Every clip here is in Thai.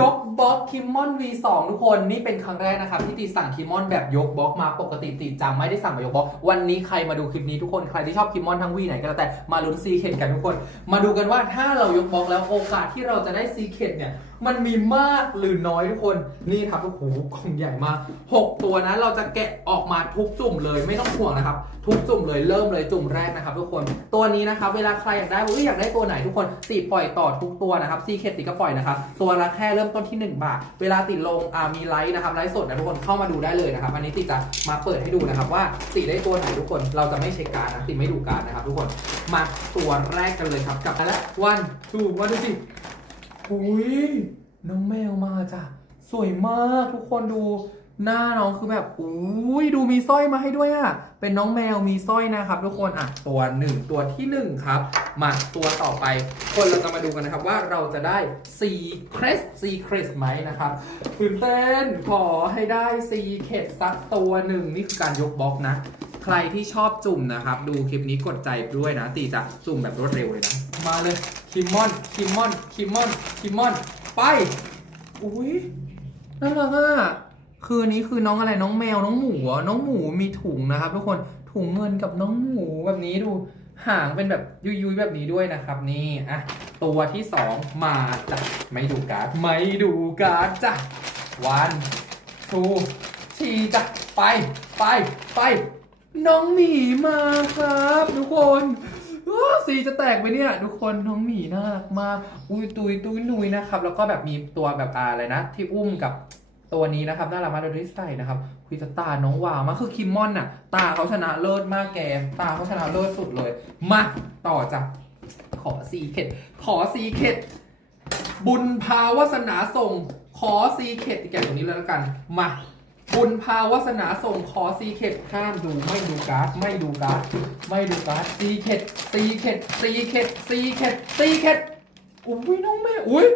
ยกบล็อกคิมมอน V2 ทุกคนนี่เป็นครั้งแรกนะครับที่ตีสั่งคิมมอนแบบยกบล็อกมาปกติตีจังไม่ได้สั่งแบบยกบล็อกวันนี้ใครมาดูคลิปนี้ทุกคนใครที่ชอบคิมมอนทั้งวีไหนก็แล้วแต่มาลุ้นซีเคนกันทุกคน มาดูกันว่าถ้าเรายกบล็อกแล้วโอกาสที่เราจะได้ซีเคนเนี่ยมันมีมากหรือน้อยทุกคนนี่ครับโอ้โหกล่องใหญ่มาก 6 ตัวนะเราจะแกะออกมาทุกจุ่มเลยไม่ต้องห่วงนะครับ ทุกจุ่มเลยเริ่มเลยจุ่มแรกนะครับ ทุกคนตัวนี้นะครับเวลาใครอยากได้ว่าเอ้ยอยากได้ตัวไหนทุกคนติปล่อยต่อทุกตัวนะครับซีเคติก็ปล่อยนะครับตัวละแค่เริ่มต้นที่ 1 บาท เวลาติดลงมีไลฟ์นะครับไลฟ์สดนะทุกคนเข้ามาดูได้เลยนะครับอันนี้ติจะมาเปิดให้ดูนะครับว่าติได้ตัวไหนทุกคนเราจะไม่เช็คการนะติไม่ดูการนะครับ ทุกคนมาตัวแรกกันเลยครับกับแล้ววันดูวันดูสิอุ้ยน้องแมวมาจ้ะสวยมากทุกคนดู หน้าน้องคือแบบอุ้ยดูมีสร้อยมาให้ด้วยอะ่ะ เป็นน้องแมวมีสร้อยนะครับ ทุกคนอะตัวหนึ่งตัวที่หนึ่งครับมาตัวต่อไป คนเราจะมาดูกันนะครับว่าเราจะได้ C Crest C Crest ไหมนะครับตื่นเต้นขอให้ได้ C c r e s t สักตัวหนึ่งนี่คือการยกบล็อกนะ ใครที่ชอบจุ่มนะครับ ดูคลิปนี้กดใจด้วยนะ ตีจะจุ่มแบบรวดเร็วเลยนะ มาเลยคิมมอนคิมมอนคิมมอนคิมมอนไปอุ้ยน่ารักอะ คืออันนี้คือน้องอะไรน้องแมวน้องหมูน้องหมูมีถุงนะครับ ทุกคนถุงเงินกับน้องหมูแบบนี้ดูหางเป็นแบบยุยๆแบบนี้ด้วยนะครับ นี่อะตัวที่สองมาจ้ะไม่ดูการ์ดไม่ดูการ์ดจ้ะวันทูทีจ้ะไปไปไปน้องหมีมาครับ ทุกคนสีจะแตกไปเนี่ย ทุกคนน้องหมีน่ารักมาก อุ้ยตุยตุยนุยนะครับ แล้วก็แบบมีตัวแบบอะไรนะ ที่อุ้มกับ ตัวนี้นะครับน่ารักมากโดยที่ใส่นะครับคุยตาน้องวาวมากคือคิมมอนน่ะ ตาเขาชนะเลิศมากแก ตาเขาชนะเลิศสุดเลย มาต่อจ้ะขอซีเข็ด ขอซีเข็ด บุญพาวาสนาส่ง ขอซีเข็ดแกตรงนี้เลยแล้วกัน มาบุญพาวาสนาส่งขอซีเข็ดห้ามดูไม่ดูการ์ดไม่ดูการ์ดไม่ดูการ์ดซีเข็ดซีเข็ดซีเข็ดซีเข็ดซีเข็ดอุ้ยน้องแมวอุ้ย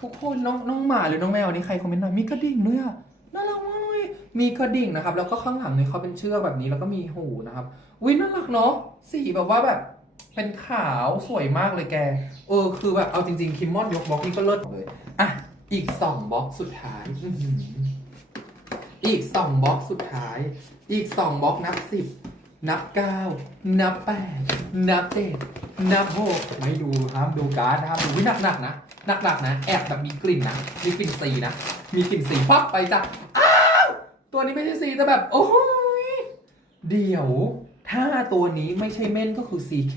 ทุกคนน้องน้องหมาหรือน้องแมวนี้ใครคอมเมนต์หน่อยมีกระดิ่งด้วยอะน่ารักมากเลยมีกระดิ่งนะครับ แล้วก็ข้างหลังเนี่ยเขาเป็นเชือกแบบนี้แล้วก็มีหูนะครับอุ้ยน่ารักเนาะสีแบบว่าแบบเป็นขาวสวยมากเลยแก เออคือแบบเอาจริงๆคิมมอนยกบล็อกนี่ก็เลิศเลยอะอีกสองบล็อกสุดท้ายอีกสองบล็อกสุดท้าย อีกสองบล็อกนับสิบนับเก้านับแปดนับเจ็ดนับหกไม่ดูห้ามดูการ์ดนะครับดูวิหนักหนักนะ หนักหนักๆนะ แอบแบบมีกลิ่นนะมีกลิ่นสีนะ มีกลิ่นสีปั๊บไปจ้ะ อ้าว ตัวนี้ไม่ใช่สีแต่แบบ โอ้ย เดี๋ยว ถ้าตัวนี้ไม่ใช่เม่นก็คือสีเค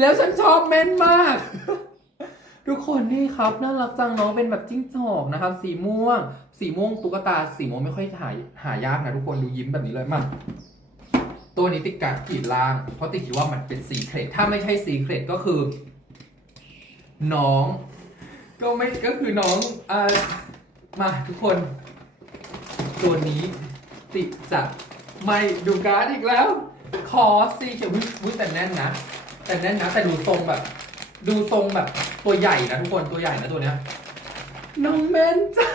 แล้วฉันชอบเม่นมาก ทุกคนนี่ครับ น่ารักจังน้องเป็นแบบจิ้งจอกนะครับ สีม่วง สีม่วงตุ๊กตา สีม่วงไม่ค่อยหายหายากนะทุกคนดูยิ้มแบบนี้เลยมาตัวนี้ติดกัดขีดล่าง เพราะติดคิดว่ามันเป็นสีเครดถ้าไม่ใช่สีเครดก็คือ น้อง ก็ไม่ก็คือน้องเอ่อมาทุกคน ตัวนี้ติดจะไม่ดูการ์ดอีกแล้ว คอซีเขียววิวแต่แน่นนะ แต่แน่นนะ แต่ดูทรงแบบ ดูทรงแบบตัวใหญ่นะทุกคนตัวใหญ่นะตัวเนี้ยน้องเมนจ้า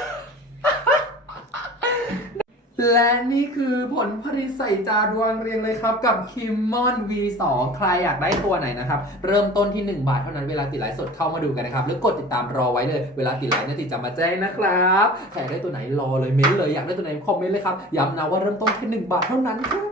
และนี่คือผลผลิตใส่จานวางเรียงเลยครับ กับคิมมอน V2 ใครอยากได้ตัวไหนนะครับ เริ่มต้นที่ 1 บาทเท่านั้นเวลาติดไลฟ์สดเข้ามาดูกันนะครับ หรือกดติดตามรอไว้เลย เวลาติดไลฟ์เนี่ยติดจะมาแจ้งนะครับ ใครได้ตัวไหนรอเลยเม้นเลยอยากได้ตัวไหนคอมเมนต์เลยครับย้ำนะว่าเริ่มต้นแค่1บาทเท่านั้นครับ